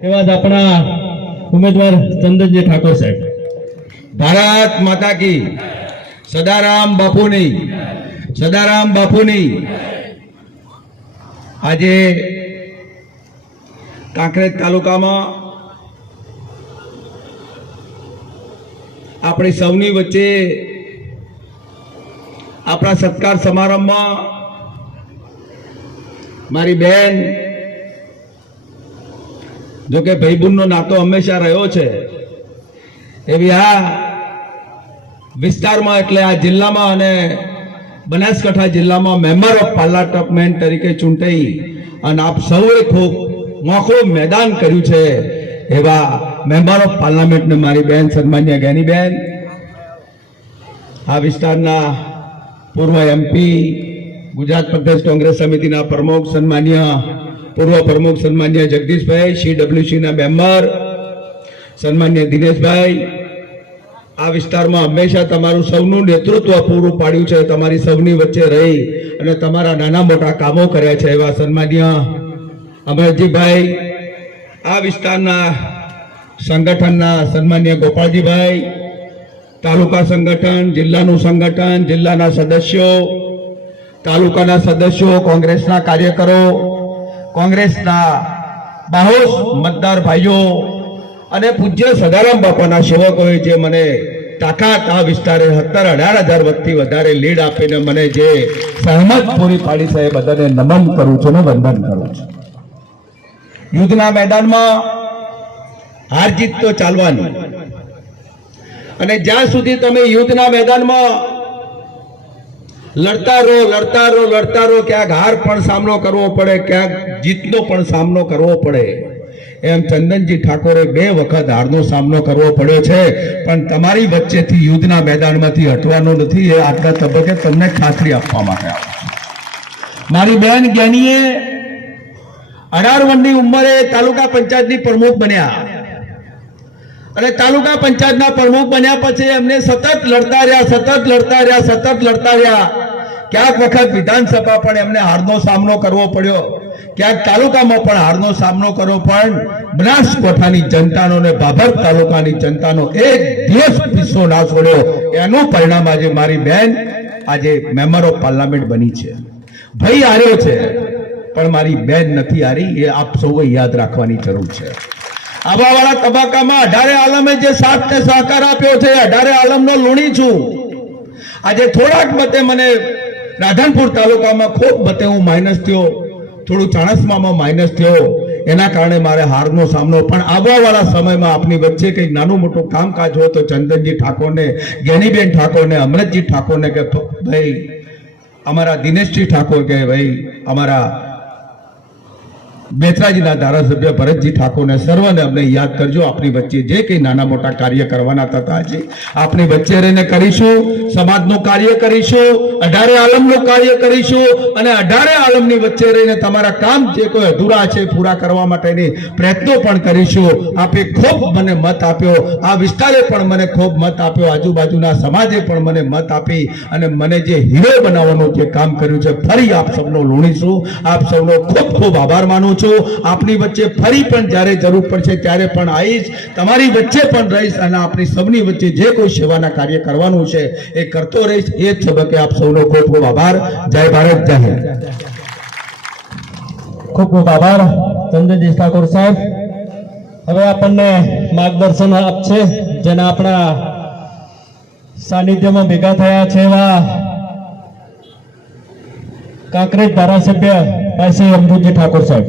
એવા જ આપણા ઉમેદવાર ચંદનજી ઠાકોર સાહેબ। ભારત માતા કી, સદારામ બાપુની। આજે કાંકરેજ તાલુકામાં આપણી સૌની વચ્ચે આપણા સત્કાર સમારંભમાં મારી બહેન, જો કે ભાઈબંધનો નાતો હંમેશા રહ્યો છે, એવી આ વિસ્તારમાં એટલે આ જિલ્લામાં અને બનાસકાંઠા જિલ્લામાં મેમ્બર ઓફ પાર્લામેન્ટ તરીકે ચૂંટાઈ અને આપ સૌએ ખૂબ મોખું મેદાન કર્યું છે એવા મેમ્બર ઓફ પાર્લામેન્ટને મારી બહેન સન્માન્ય જ્ઞાનીબેન, આ વિસ્તારના પૂર્વ એમપી, ગુજરાત પ્રદેશ કોંગ્રેસ સમિતિના પ્રમુખ પૂર્વ પ્રમુખ સન્માન્ય જગદીશભાઈ, CWCના મેમ્બર સન્માન્ય દિનેશભાઈ, આ વિસ્તારમાં હંમેશા તમારું સૌનું નેતૃત્વ પૂરું પાડ્યું છે, તમારી સૌની વચ્ચે રહી અને તમારા નાના મોટા કામો કર્યા છે એવા સન્માન્ય અમરજીભાઈ, આ વિસ્તારના સંગઠનના સન્માન્ય ગોપાલજીભાઈ, તાલુકા સંગઠન, જિલ્લાનું સંગઠન, જિલ્લાના સદસ્યો, તાલુકાના સદસ્યો, કોંગ્રેસના કાર્યકરો, કોંગ્રેસના બાહોશ મતદાર ભાઈઓ અને પૂજ્ય સદારામ બાપાના સેવકોએ જે મને તાકાત આ વિસ્તારે 17-18 હજાર વખતથી વધારે લીડ આપીને મને જે સહમત પૂરી પાડી છે એ બધાને નમન કરું છું ને વંદન કરું છું। યુદ્ધના મેદાનમાં હાર જીત તો ચાલવાની, અને જ્યાં સુધી તમે યુદ્ધના મેદાનમાં લડતા રહો, ક્યાંક હાર પણ સામનો કરવો પડે, ક્યાંક જીતનો પણ સામનો કરવો પડે, એમ ચંદનજી ઠાકોરે 2 વખત હારનો સામનો કરવો પડ્યો છે, પણ તમારી વચ્ચેથી યુદ્ધના મેદાનમાંથી હટવાનો નથી, એ આજના તબક્કે તમને ખાતરી આપવા માટે આવું છું। મારી બહેન જ્ઞાનીએ 18 વર્ષની ઉંમરે તાલુકા પંચાયતની પ્રમુખ બન્યા, અને તાલુકા પંચાયતના પ્રમુખ બન્યા પછી એમને સતત લડતા રહ્યા। ક્યાંક વખત વિધાનસભા પણ એમને હારનો સામનો કરવો પડ્યો, ક્યાંક તાલુકામાં પણ હારનો સામનો કરવો, પણ બનાસકાંઠાની જનતાનો ને ભાભર તાલુકાની જનતાનો એક દિવસ પીસો ના છોડ્યો, એનું પરિણામ આજે મારી બહેન આજે મેમ્બર ઓફ પાર્લામેન્ટ બની છે। ભાઈ હાર્યો છે પણ મારી બહેન નથી હારી, એ આપ સૌએ યાદ રાખવાની જરૂર છે। આવા વાળા તબક્કામાં 18 આલમે જે સાથ ને સહકાર આપ્યો છે, 18 આલમનો લુણી છું। આજે થોડાક મતે મને રાધનપુર તાલુકામાં ખૂબ મતે હું માઇનસ થયો, થોડું ચાણસ્મામાં માઇનસ થયો, એના કારણે મારે હારનો સામનો, પણ આવવાવાળા સમયમાં આપની વચ્ચે કંઈક નાનું મોટું કામકાજ હોય તો ચંદનજી ઠાકોરને, જ્ઞાનીબેન ઠાકોરને, અમરતજી ઠાકોરને કે ભાઈ અમારા દિનેશજી ઠાકોર, કે ભાઈ અમારા બેચરાજીના ધારાસભ્ય ભરતજી ઠાકોરને, સર્વને અમને યાદ કરજો। આપણી વચ્ચે જે કંઈ નાના મોટા કાર્ય કરવાના થતા છે આપણી વચ્ચે રહીને કરીશું, સમાજનું કાર્ય કરીશું, 18 આલમનું કાર્ય કરીશું, અને 18 આલમની વચ્ચે રહીને તમારા કામ જે કોઈ અધૂરા છે પૂરા કરવા માટેની પ્રયત્નો પણ કરીશું। આપે ખૂબ મને મત આપ્યો, આ વિસ્તારે પણ મને ખૂબ મત આપ્યો, આજુબાજુના સમાજે પણ મને મત આપી અને મને જે હીરો બનાવવાનું જે કામ કર્યું છે, ફરી આપ સૌનો લુણીશું, આપ સૌનો ખૂબ ખૂબ આભાર માનું છું। આપની વચ્ચે ફરી પણ જ્યારે જરૂર પડશે ત્યારે પણ આવીશ, તમારી વચ્ચે પણ રહીશ, અને આપણી સૌની વચ્ચે જે કોઈ સેવાના કાર્ય કરવાનું છે એ કરતો રહીશ। એ જ તબક્કે આપ સૌનો ખૂબ ખૂબ આભાર। જય ભારત, જય હિન્દ। ખૂબ ખૂબ આભાર ચંદનજી ઠાકોર સાહેબ। હવે આપણને માર્ગદર્શન આપશે, જેના આપણા સાનિધ્યમાં ભેગા થયા છે એવા કાંકરેજ ધારાસભ્ય ભાઈ શ્રી અમૃતજી ઠાકોર સાહેબ।